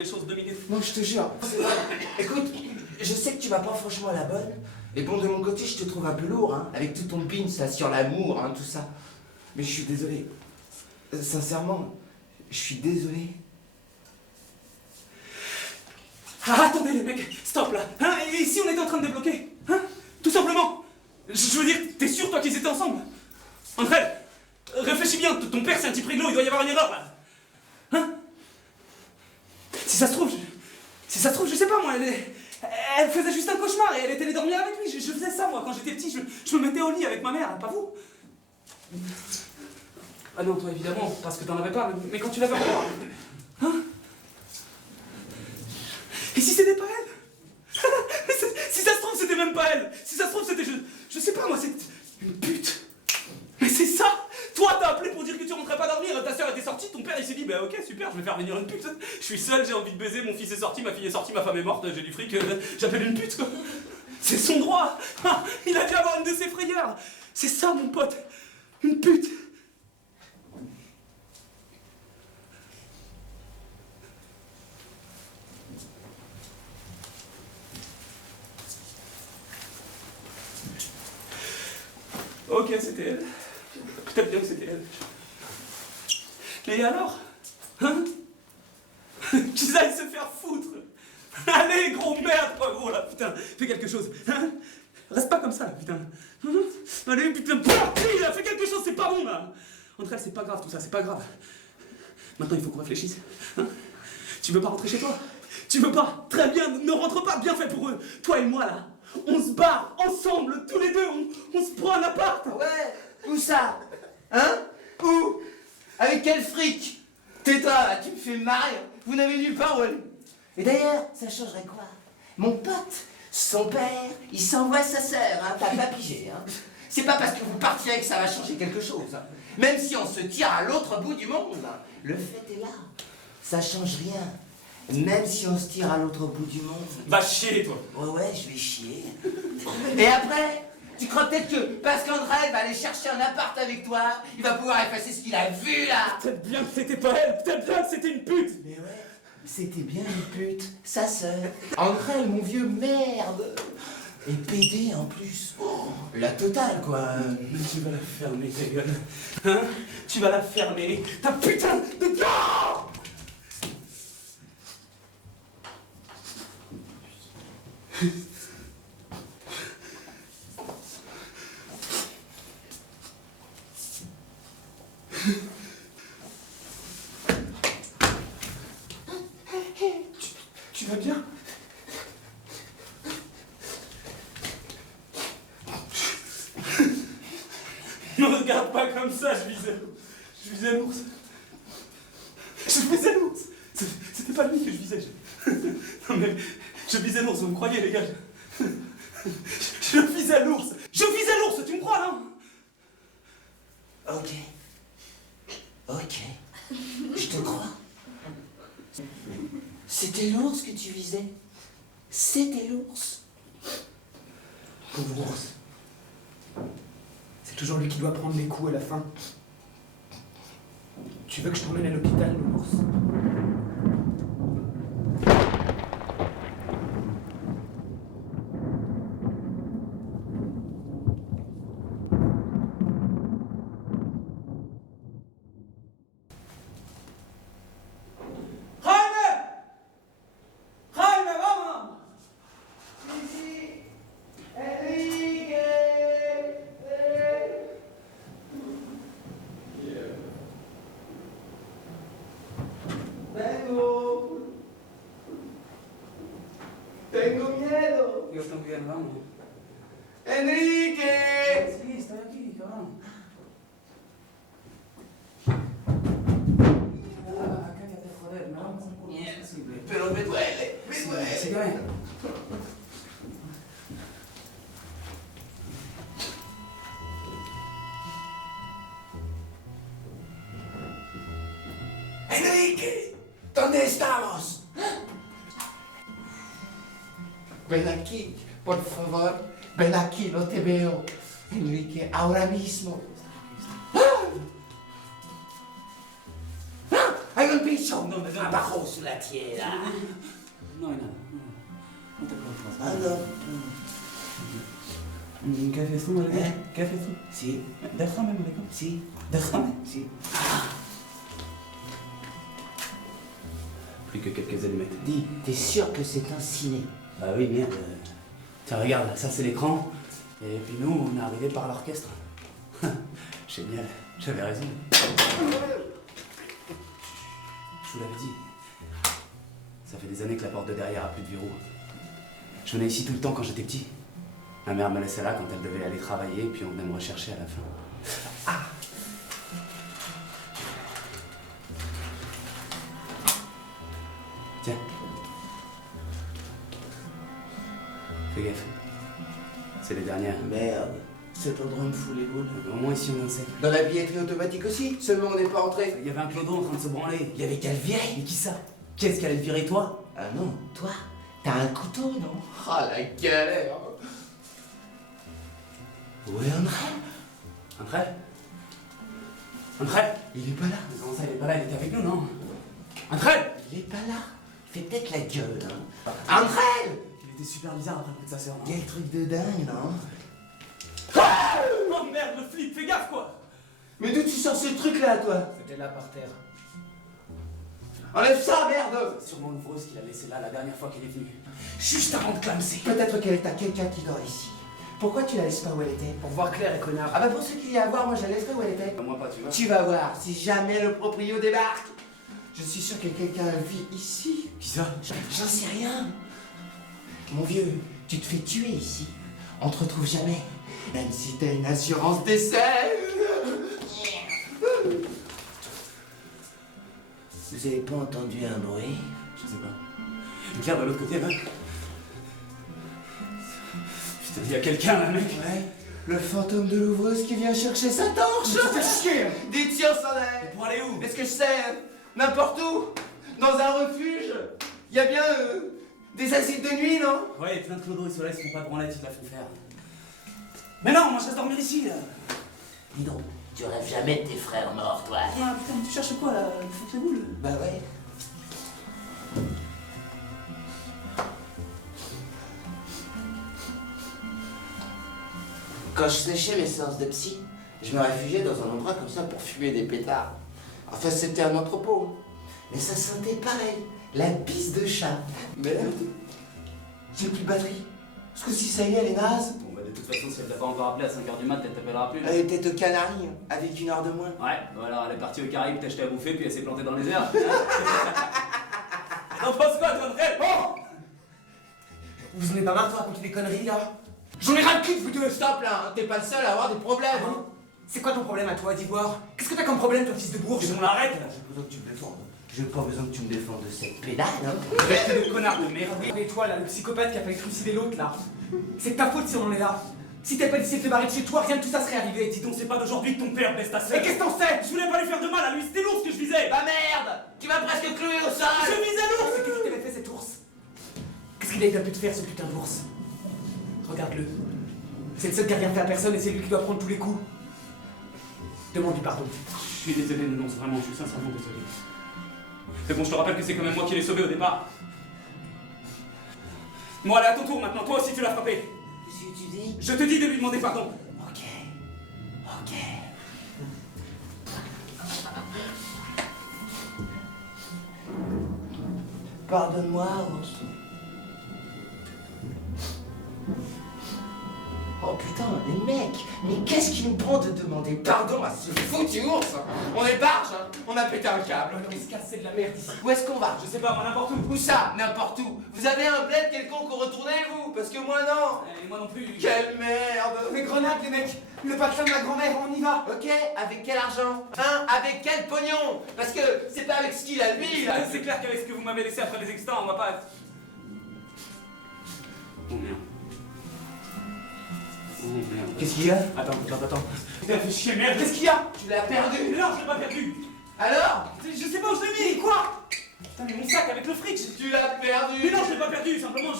les choses 2 minutes. Non, je te jure. Écoute, je sais que tu vas pas franchement à la bonne. Et bon, de mon côté, je te trouve un peu lourd, hein, avec tout ton pins là sur l'amour, hein, tout ça. Mais je suis désolé. Sincèrement, je suis désolé. Ah, attendez les mecs, stop là. Hein, et si on était en train de débloquer, hein, tout simplement. Je veux dire, t'es sûr toi qu'ils étaient ensemble? André, réfléchis bien, ton père c'est un type réglo, il doit y avoir une erreur là. Hein? Si ça se trouve, je sais pas moi, elle faisait juste un cauchemar et elle était allée dormir avec lui. Je faisais ça moi quand j'étais petit, je me mettais au lit avec ma mère, pas vous? Ah non, toi évidemment, parce que t'en avais pas, mais quand tu l'avais encore. Hein? Et si c'était pas elle? Si ça se trouve, c'était même pas elle. Si ça se trouve, c'était, je sais pas moi, c'est une pute. Mais c'est ça. Toi, t'as appelé pour dire que tu rentrais pas dormir, ta soeur était sortie, ton père il s'est dit, bah ok, super, je vais faire venir une pute. Je suis seul, j'ai envie de baiser, mon fils est sorti, ma fille est sortie, ma femme est morte, j'ai du fric, j'appelle une pute quoi. C'est son droit. Il a dû avoir une de ses frayeurs. C'est ça mon pote, une pute. Ok, c'était elle. Peut-être bien que c'était elle. Mais alors? Hein? Qu'ils aillent se faire foutre! Allez, gros merde, quoi, gros, là, putain! Fais quelque chose, hein? Reste pas comme ça, là, putain! Allez, putain, il a fait quelque chose, c'est pas bon, là! Entre elles, c'est pas grave, tout ça, c'est pas grave. Maintenant, il faut qu'on réfléchisse. Hein? Tu veux pas rentrer chez toi? Tu veux pas? Très bien, ne rentre pas, bien fait pour eux! Toi et moi, là, on se barre ensemble, tous les deux, on se prend un appart! Ouais, où ça? Hein? Où? Avec quel fric? Tais-toi, là, tu me fais marrer. Vous n'avez nulle part où aller. Et d'ailleurs, ça changerait quoi? Mon pote, son père, il s'envoie sa sœur, hein, t'as pas pigé, hein. C'est pas parce que vous partirez que ça va changer quelque chose, hein. Même si on se tire à l'autre bout du monde, hein. Le fait est là. Ça change rien. Même si on se tire à l'autre bout du monde. Va chier, toi! Ouais, je vais chier. Et après, tu crois peut-être que parce qu'André va aller chercher un appart avec toi, il va pouvoir effacer ce qu'il a vu là? Peut-être bien que c'était pas elle, peut-être bien que c'était une pute! Mais ouais, c'était bien une pute, sa sœur. André, mon vieux merde. Et pédé en plus. Oh, la totale quoi. Mais tu vas la fermer, ta gueule. Hein? Tu vas la fermer, ta putain de gars! Tu vas bien? Ne regarde pas comme ça, je visais l'ours. Je visais l'ours. C'était pas lui que je visais. Non mais, je visais l'ours, vous me croyez les gars? Je visais l'ours. Je visais l'ours, tu me crois non? Ok. Ok. Je te crois. C'était l'ours que tu visais. C'était l'ours. Pauvre ours. C'est toujours lui qui doit prendre les coups à la fin. Tu veux que je t'emmène à l'hôpital, l'ours? Tengo miedo. Yo también, vamos. Enrique. Sí, estoy aquí, cabrón. Cállate, joder, me vamos a un culo más posible. Pero me duele, me Sí, duele. sígueme. Enrique, ¿dónde estamos? Ven aquí, por favor. Ven aquí, no te veo. Enrique, ahora mismo. ¡Ah! ¡Ah! ¡Hay un piso! No, un barreau sous la tienne, là. Non, non. Non, d'accord, Ah non. كيف يصوم ولا إيه؟ كيف يصوم؟ Si, دخل من عليكم؟ si, دخل. si. Plus que quelques allumettes. Dis, t'es sûr que c'est un ciné? Bah oui, merde. Tiens, regarde, ça c'est l'écran. Et puis nous, on est arrivé par l'orchestre. Génial, j'avais raison. Je vous l'avais dit. Ça fait des années que la porte de derrière a plus de verrou. Je venais ici tout le temps quand j'étais petit. Ma mère me laissait là quand elle devait aller travailler, puis on venait me rechercher à la fin. Ah! Tiens. Fais gaffe. C'est les dernières. Merde, cet endroit me fout les boules. Au moins ici on en sait. Dans la billetterie automatique aussi, seulement on n'est pas entré. Il y avait un clodo en train de se branler. Il y avait qu'à le virer. Mais qui ça? Qu'est-ce qu'elle allait virer toi? Ah non, toi, t'as un couteau, non? Ah la galère. Où est André? André? André? Il est pas là. Mais comment ça, il est pas là? Il était avec nous, non? André? Il est pas là. Il fait peut-être la gueule, hein. André! Il était super bizarre après le coup de sa sœur, non? Quel truc de dingue, non? Oh merde, le flip, fais gaffe quoi! Mais d'où tu sors ce truc-là, toi? C'était là par terre. Enlève ça, merde! C'est sûrement l'ouvreuse qu'il a laissé là la dernière fois qu'elle est venue. Juste avant de clamser. Peut-être qu'elle est à quelqu'un qui dort ici. Pourquoi tu la laisses pas où elle était? Pour voir clair et connard. Ah bah pour ce qu'il y a à voir, moi je la laisserai où elle était. Moi pas, tu vois. Tu vas voir, si jamais le proprio débarque. Je suis sûr que quelqu'un vit ici. Qui ça? J'en sais rien. Mon vieux, tu te fais tuer ici. On te retrouve jamais. Même si t'as une assurance décès. Vous avez pas entendu un bruit? Je sais pas. Regarde de l'autre côté là. Putain, il y a quelqu'un là, mec. Ouais. Le fantôme de l'ouvreuse qui vient chercher sa torche. Tu fais chier. Des tirs s'en est. Mais pour aller où? Est-ce que je sais? N'importe où. Dans un refuge. Il y a bien des asiles de nuit, non? Ouais, il y a plein de clodos, ils se laissent, ils font pas de branlette, ils te la font faire. Mais non, moi je reste dormir ici là. Dis donc, tu rêves jamais de tes frères morts, toi. Ah putain, mais tu cherches quoi là? Il faut que les boules. Bah ouais. Quand je séchais mes séances de psy, je me réfugiais dans un endroit comme ça pour fumer des pétards. Enfin, c'était un entrepôt. Mais ça sentait pareil. La pisse de chat. Merde. J'ai plus de batterie. Parce que si ça y est, elle est naze. Bon bah de toute façon, si elle t'a pas encore appelé à 5h du mat, elle t'appellera plus. Elle était aux Canaries, avec 1 heure de moins. Ouais, bon alors elle est partie aux Caraïbes, t'as acheté à bouffer, puis elle s'est plantée dans les airs. T'en penses quoi, toi, André? Oh! Vous en avez pas marre de raconter des conneries là? J'en ai ras le cul de vous deux! Stop là, t'es pas le seul à avoir des problèmes. Hein? C'est quoi ton problème à toi, d'Ivoire? Qu'est-ce que t'as comme problème, toi, fils de bourge? On l'arrête là. J'ai besoin que tu me défendes. J'ai pas besoin que tu me défendes de cette pédale, hein. Reste de connard de merde. Oui, mais toi là, le psychopathe qui a failli trucider l'autre là. C'est de ta faute si on en est là. Si t'avais pas décidé de te barrer de chez toi, rien de tout ça serait arrivé. Dis donc, c'est pas d'aujourd'hui que ton père baisse ta Et sœur. qu'est-ce que t'en sais? Je voulais pas lui faire de mal à lui, c'était l'ours que je visais. Bah merde! Tu m'as presque cloué au sol! Je visais l'ours. Qu'est-ce qu'il t'avait fait cet ours? Qu'est-ce qu'il a pu te faire ce putain d'ours? Regarde-le. C'est le seul qui a rien fait à personne et c'est lui qui doit prendre tous les coups. Demande-lui pardon. Je suis désolé, non, vraiment, je suis sincèrement désolé. C'est bon, je te rappelle que c'est quand même moi qui l'ai sauvé au départ. Bon, allez, à ton tour maintenant, toi aussi tu l'as frappé. Qu'est-ce que tu dis? Je te dis de lui demander pardon. Ok. Ok. Pardonne-moi, ours. Oh putain, les mecs, mais qu'est-ce qui nous prend de demander pardon à ce foutu ours? On est barge, hein? On a pété un câble. On se casse, c'est de la merde ici. Où est-ce qu'on va? Je sais pas, moi n'importe où. Où ça? N'importe où. Vous avez un bled quelconque où retourner, vous? Parce que moi, non. Et moi non plus. Quelle merde! Les grenades, les mecs! Le patelin de ma grand-mère, on y va! Ok, avec quel argent? Hein? Avec quel pognon? Parce que c'est pas avec ce qu'il a lui, là. C'est clair qu'avec ce que vous m'avez laissé après les extras, on va pas... Oh merde. Oh merde. Qu'est-ce qu'il y a? Attends. Putain, fais chier, merde. Qu'est-ce qu'il y a? Tu l'as perdu. Mais non, je l'ai pas perdu. Alors? Je sais pas où je l'ai mis. Quoi? Putain, mais mon sac avec le fric. Tu l'as perdu. Mais non, je l'ai pas perdu, simplement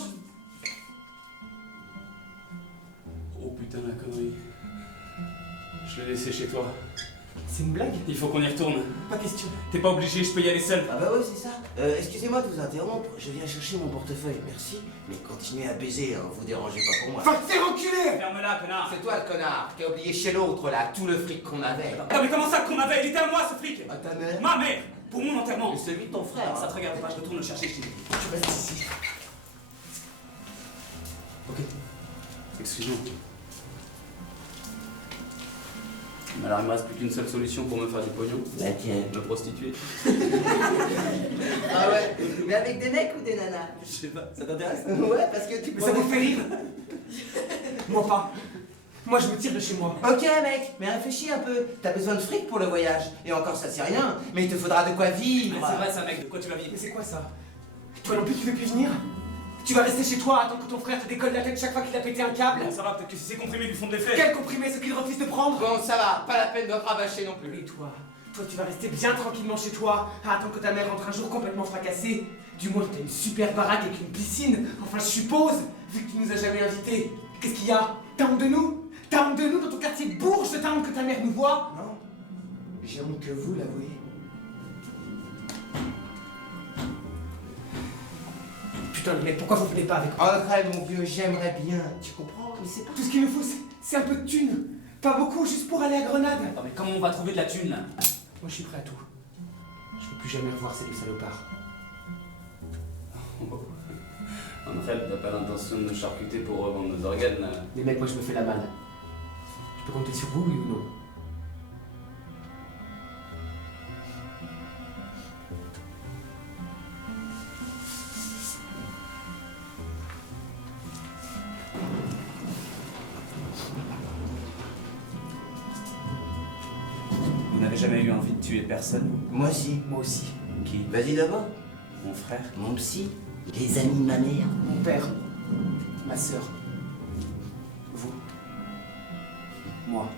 Oh putain, la connerie. Je l'ai laissé chez toi. C'est une blague? Il faut qu'on y retourne. Pas question. T'es pas obligé, je peux y aller seul. Ah bah oui, c'est ça. Excusez-moi de vous interrompre, je viens chercher mon portefeuille, merci. Mais continuez à baiser, hein, vous dérangez pas pour moi. Va te faire enculer! Ferme-la, connard. C'est toi le connard qui a oublié chez l'autre là tout le fric qu'on avait. Non mais comment ça qu'on avait? Il était à moi ce fric. À ta mère. Ma mère. Pour mon enterrement. Et celui de ton frère. Ça te regarde pas, je retourne le chercher, je t'ai dit. Tu restes ici. Ok. Excuse-moi. Alors il me reste plus qu'une seule solution pour me faire du pognon. La tienne. Me prostituer. Ah ouais. Mais avec des mecs ou des nanas? Je sais pas, ça t'intéresse? Ouais, parce que tu Mais ça vous fait rire? Moi pas. Moi je me tire de chez moi. Ok mec, mais réfléchis un peu. T'as besoin de fric pour le voyage. Et encore ça c'est rien, mais il te faudra de quoi vivre. C'est vrai ça mec, de quoi tu vas vivre? Mais c'est quoi ça? Toi non plus tu veux plus venir? Tu vas rester chez toi, attendre que ton frère te décolle la tête chaque fois qu'il a pété un câble? Bon, ça va, peut-être que si c'est comprimé du fond de l'effet. Quel comprimé, ce qu'il refuse de prendre? Bon ça va, pas la peine de rabâcher non plus. Et toi? Toi tu vas rester bien tranquillement chez toi, à attendre que ta mère rentre un jour complètement fracassée. Du moins t'as une super baraque avec une piscine, enfin je suppose, vu que tu nous as jamais invités. Qu'est-ce qu'il y a? T'as honte de nous? T'as honte de nous dans ton quartier de Bourges? T'as honte que ta mère nous voit? Non, j'ai honte que vous l'avouez. Putain les mecs, pourquoi vous venez pas avec moi? André mon vieux, j'aimerais bien, tu comprends? Mais c'est pas... Tout ce qu'il nous faut c'est un peu de thunes. Pas beaucoup, juste pour aller à Grenade. Attends mais comment on va trouver de la thune là? Moi je suis prêt à tout. Je veux plus jamais revoir ces deux salopards. André, t'as pas l'intention de nous charcuter pour revendre nos organes là? Les mecs, moi je me fais la malle. Je peux compter sur vous, oui ou non? Vous n'avez jamais eu envie de tuer personne? Moi si. Moi aussi. Qui? Vas-y d'abord. Mon frère? Mon psy, les amis de ma mère. Mon père. Ma sœur. Vous. Moi.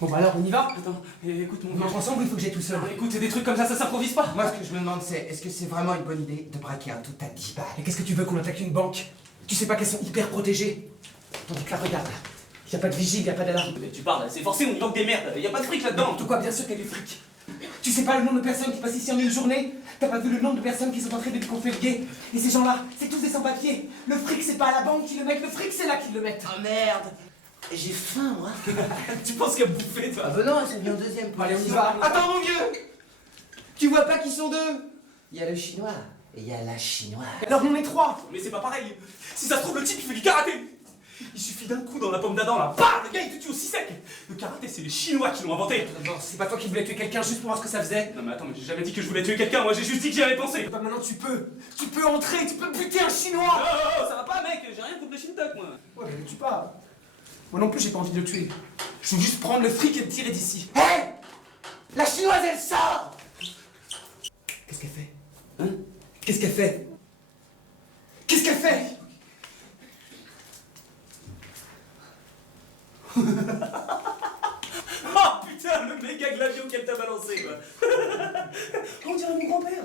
Bon bah alors on y va? Attends, écoute mon On entre ensemble ou il faut que j'aille tout seul? Écoute, c'est des trucs comme ça s'improvise pas. Moi ce que je me demande c'est, est-ce que c'est vraiment une bonne idée de braquer un tout à 10 balles? Et qu'est-ce que tu veux qu'on attaque une banque? Tu sais pas qu'elles sont hyper protégées? Tandis que là, regarde, y a pas de vigile, y a pas d'alarme. Mais tu parles, c'est forcé, on y manque des merdes, y a pas de fric là-dedans. En tout cas, bien sûr qu'il y a du fric. Tu sais pas le nombre de personnes qui passent ici en une journée? T'as pas vu le nombre de personnes qui sont entrées depuis qu'on fait le guet? Et ces gens-là, c'est tous des sans-papiers. Le fric, c'est pas à la banque qu'ils le mettent, le fric, c'est là qu'ils le mettent. Oh merde. J'ai faim moi. Tu penses qu'à bouffer toi? Ah bah non, ça vient au deuxième point. Allez, on y va. Attends mon vieux. Tu vois pas qu'ils sont deux? Il y a le chinois et il y a la chinoise. Alors on est trois. Mais c'est pas pareil. Si ça se trouve, le type il fait du karaté. Il suffit d'un coup dans la pomme d'Adam là, bam, le gars il te tue aussi sec. Le karaté c'est les Chinois qui l'ont inventé. Non, c'est pas toi qui voulais tuer quelqu'un juste pour voir ce que ça faisait. Non mais attends, mais j'ai jamais dit que je voulais tuer quelqu'un, moi j'ai juste dit que j'y avais pensé. Bah maintenant tu peux. Tu peux entrer, tu peux buter un chinois. Oh, ça va pas mec, j'ai rien contre les Shintok moi. Ouais, mais le tue pas. Moi non plus, j'ai pas envie de le tuer. Je veux juste prendre le fric et le tirer d'ici. Hé, la chinoise elle sort. Qu'est-ce qu'elle fait? Hein? Qu'est-ce qu'elle fait? Qu'est-ce qu'elle fait? Oh putain, le méga glavio qu'elle t'a balancé quoi. On dirait mon grand-père.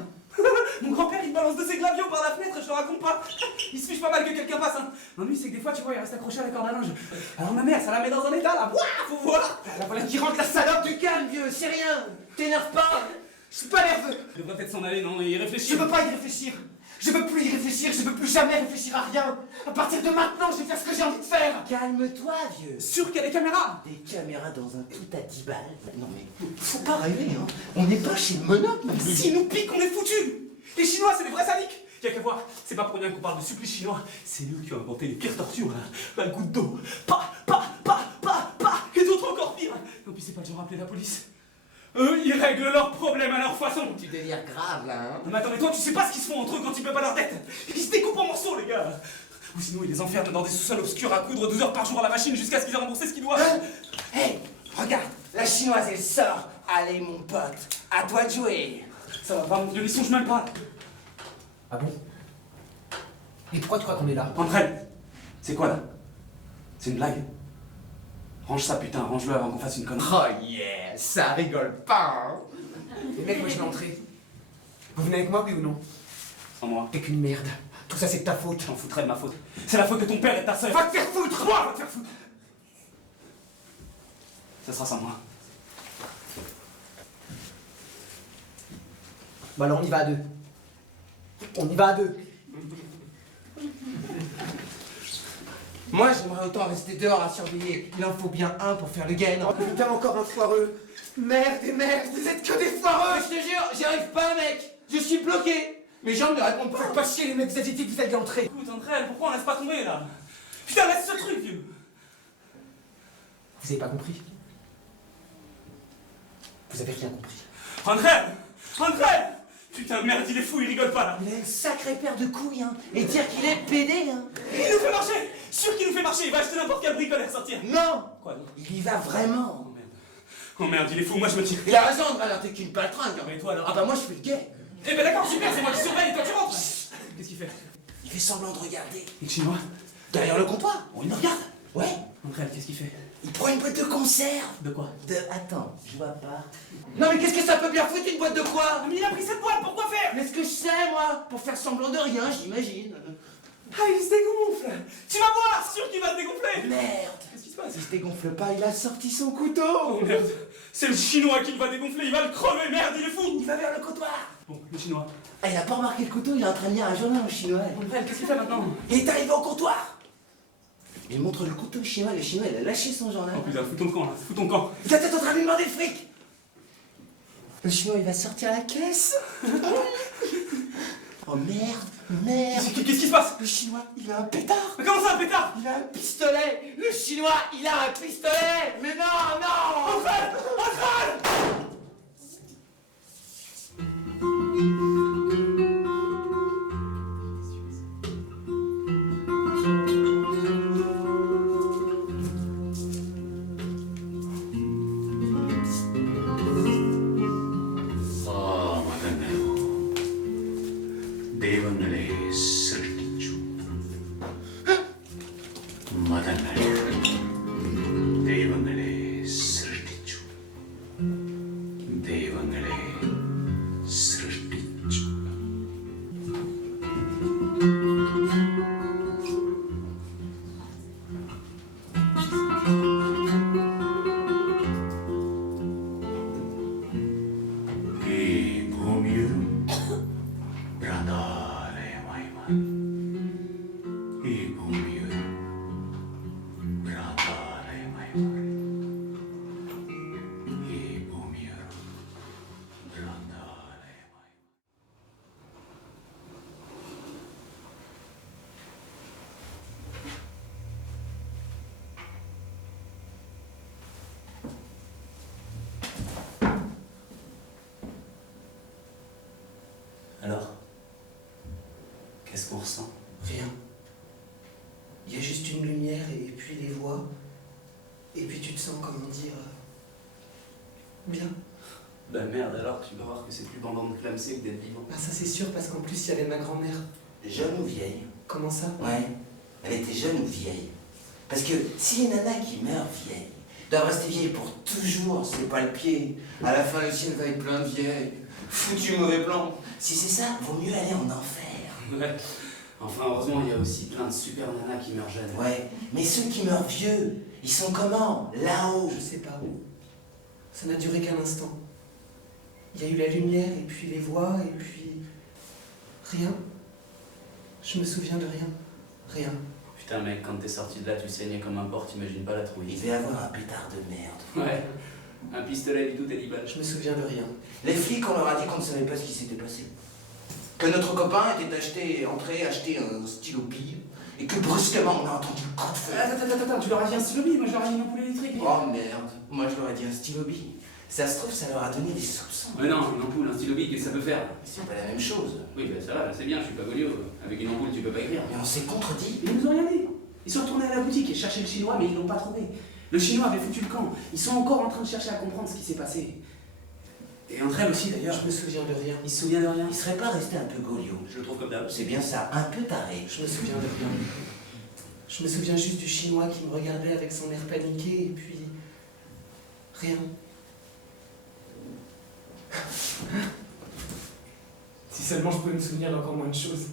Mon grand-père il balance de ses glavios par la fenêtre, je te raconte pas. Il se fiche pas mal que quelqu'un passe. Hein. Non, lui c'est que des fois tu vois il reste accroché à la corde à linge. Alors ma mère ça la met dans un état là. Ouah, faut voir. La voilà qui rentre la salope. Du calme vieux, c'est rien. T'énerve pas. Je suis pas nerveux. Il devrait peut-être s'en aller, non, et y Je réfléchir. veux pas y réfléchir. Je veux plus y réfléchir. Je veux plus jamais réfléchir à rien. À partir de maintenant, je vais faire ce que j'ai envie de faire. Calme-toi vieux. Sûr qu'il y a des caméras. Des caméras dans un tout à 10 balles. Non mais faut pas rêver hein. On n'est pas chez Monocle. S'ils nous piquent, on est foutus. Les Chinois, c'est des vrais sadiques. Y'a qu'à voir, c'est pas pour rien qu'on parle de supplice chinois. C'est eux qui ont inventé les pires tortures, hein. La goutte d'eau, et d'autres encore pires. Non, puis c'est pas le genre à appeler la police. Eux, ils règlent leurs problèmes à leur façon. Tu délires grave là hein. Non mais attends, mais toi, tu sais pas ce qu'ils se font entre eux quand ils peuvent pas leur tête. Ils se découpent en morceaux, les gars. Ou sinon, ils les enferment dans des sous-sols obscurs à coudre 12 heures par jour à la machine jusqu'à ce qu'ils aient remboursé ce qu'ils doivent. Hé, regarde, la chinoise elle sort. Allez mon pote, à toi de jouer. Ça va pas, mon vieux, les songe même pas. Ah bon? Et pourquoi tu crois qu'on est là? André, c'est quoi là? C'est une blague. Range ça, putain, range-le avant qu'on fasse une connerie. Oh yeah, ça rigole pas, hein. Les mecs, moi je vais entrer. Vous venez avec moi, oui ou non? Sans moi. T'es qu'une merde. Tout ça c'est de ta faute. J'en foutrais de ma faute. C'est la faute de ton père et de ta sœur. Va te faire foutre! Toi, va te faire foutre. Ça sera sans moi. Bah alors on y va à deux. On y va à deux. Moi, j'aimerais autant rester dehors à surveiller. Il en faut bien un pour faire le gain. Oh putain, encore un foireux. Merde et merde, vous êtes que des foireux! Je te jure, j'y arrive pas, mec. Je suis bloqué. Mes jambes ne répondent pas. Faites pas chier les mecs, vous aviez dit que vous alliez entrer. Écoute, André, pourquoi on laisse pas tomber là? Putain, laisse ce truc, vieux. Vous avez pas compris? Vous avez rien compris. André! Putain, merde, il est fou, il rigole pas là. Il a une sacrée paire de couilles, hein. Et dire qu'il est pédé, hein. Il nous fait marcher. Sûr qu'il nous fait marcher, il va acheter n'importe quel bricoleur sortir. Non. Quoi non? Il y va vraiment. Oh merde, il est fou, moi je me tire. Il a raison, André, alors t'es qu'une patringue. Mais toi alors? Ah bah moi, je fais le gay. Eh ben d'accord, super, c'est moi qui surveille et toi tu rentres. Qu'est-ce qu'il fait? Il fait semblant de regarder. Il est chinois. Derrière le comptoir. On le regarde. Ouais. André, qu'est-ce qu'il fait? Il prend une boîte de conserve. De quoi? Attends, je vois pas. Non mais qu'est-ce que ça peut bien foutre une boîte de quoi? Mais il a pris cette boîte, pourquoi faire? Mais ce que je sais, moi, pour faire semblant de rien, j'imagine. Ah, il se dégonfle. Tu vas voir, sûr qu'il va se dégonfler. Merde. Qu'est-ce qui se passe? Il se dégonfle pas, il a sorti son couteau. Oh merde, c'est le chinois qui va dégonfler, il va le crever, merde, il est fou. Il va vers le comptoir. Bon, le chinois. Ah, il a pas remarqué le couteau, il est en train de lire un journal en chinois. André, qu'est-ce qu'il fait maintenant? Il est arrivé au comptoir. Il montre le couteau au chinois, le chinois il a lâché son journal. Oh putain, fous ton camp là, fous ton camp. Il est peut-être en train de lui demander le fric. Le chinois il va sortir la caisse. Oh merde. Qu'est-ce qui se passe? Le chinois il a un pétard. Mais comment ça, un pétard? Il a un pistolet. Le chinois il a un pistolet. Mais non. André! ದೇವಗಳೇ ಸೃಷ್ಟಿಸು ಮದಗಳೇ ದೇವಗಳೇ ಸೃಷ್ಟಿಸು ದೇವಗಳೇ ಸೃಷ್ಟಿಸು ಈ ಭೂಮಿಯು ಭ್ರಾಂತಾಲಯಮಯವಾಗಿದೆ. ಈ ಭೂಮಿಯು ಭ್ರಾಂತಾಲಯಮಯವಾಗಿದೆ. ಈ ಭೂಮಿಯು ಭ್ರಾಂತಾಲಯಮಯವಾಗಿದೆ. Alors, qu'est-ce qu'on ressent? Rien. Il y a juste une lumière et puis les voix. Et puis tu te sens, comment dire, bien. Bah merde, alors tu vas voir que c'est plus bandant de clamser que d'être vivant. Ah ça c'est sûr parce qu'en plus il y avait ma grand-mère. Jeune ou vieille? Comment ça? Ouais. Elle était jeune ou vieille? Parce que si une nana qui meurt vieille doit rester vieille pour toujours, c'est pas le pied. À la fin, le ciel va être plein de vieilles. Foutu mauvais plan. Si c'est ça, vaut mieux aller en enfer. Ouais. Enfin, heureusement, il y a aussi plein de super nanas qui meurent jeunes. Ouais, mais ceux qui meurent vieux, ils sont comment? Là-haut. Je sais pas où. Ça n'a duré qu'un instant. Il y a eu la lumière et puis les voix et puis... Rien. Je me souviens de rien. Rien. Putain, mec, quand t'es sorti de là, tu saignais comme un porc, t'imagines pas la Il trouille. devait avoir un pétard de merde. Ouais. Un pistolet du tout est libéré. Je me souviens de rien. Les flics, on leur a dit qu'on ne savait pas ce qui s'était passé. Que notre copain était entré acheter un stylo bille et que brusquement on a entendu le coup de feu. Attends, tu leur as dit un stylo bille, moi je leur ai dit une ampoule électrique. Oh merde, moi je leur ai dit un stylo bille. Ça se trouve, ça leur a donné des soupçons. Mais non, une ampoule, un stylo bille, qu'est-ce que ça peut faire? C'est pas la même chose. Oui, bah ça va, c'est bien, je suis pas Golio. Avec une ampoule, tu peux pas écrire. Mais on s'est contredit. Ils nous ont rien dit. Ils sont retournés à la boutique et cherchaient le chinois, mais ils l'ont pas trouvé. Le chinois avait foutu le camp. Ils sont encore en train de chercher à comprendre ce qui s'est passé. Et André aussi d'ailleurs. Je me souviens de rien. Il se souvient de rien. Il serait pas resté un peu Goliot. Je le trouve comme d'hab. C'est bien ça, un peu taré. Je me souviens de rien. Je me souviens juste du Chinois qui me regardait avec son air paniqué, et puis... rien. Si seulement je pouvais me souvenir d'encore moins de choses.